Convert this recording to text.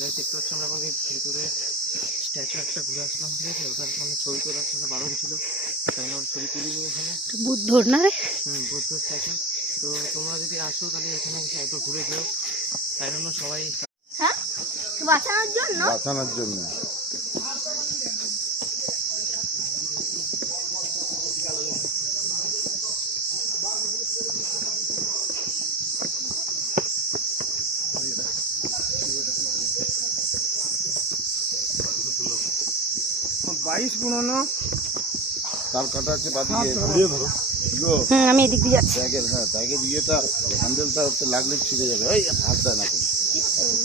দেখতে পাচ্ছি আমরা এখন ভিতরে স্ট্যাচু একটা ঘুরে আসলাম, ঠিক আছে। ওখানে মানে ছবি তোলার জন্য বারণ ছিল, তাই আমরা ছবি তুলিনি ওখানে। বুদ্ধর না রে? বুদ্ধ স্ট্যাচু। তো তোমরা যদি আসো তাহলে এখানে একটু ঘুরে যেও, তাই জন্য সবাই। হ্যাঁ, বাঁচানোর জন্য। বাঁচানোর জন্য। 22 তার কাটা আছে বাদিকে ঘুরিয়ে ধরো। আমি এদিক দিয়ে যাচ্ছি। ব্যাগের, হ্যাঁ ব্যাগের ইয়েটা হ্যান্ডেলটা লাগলে ছিঁড়ে যাবে। ওই হাতটা না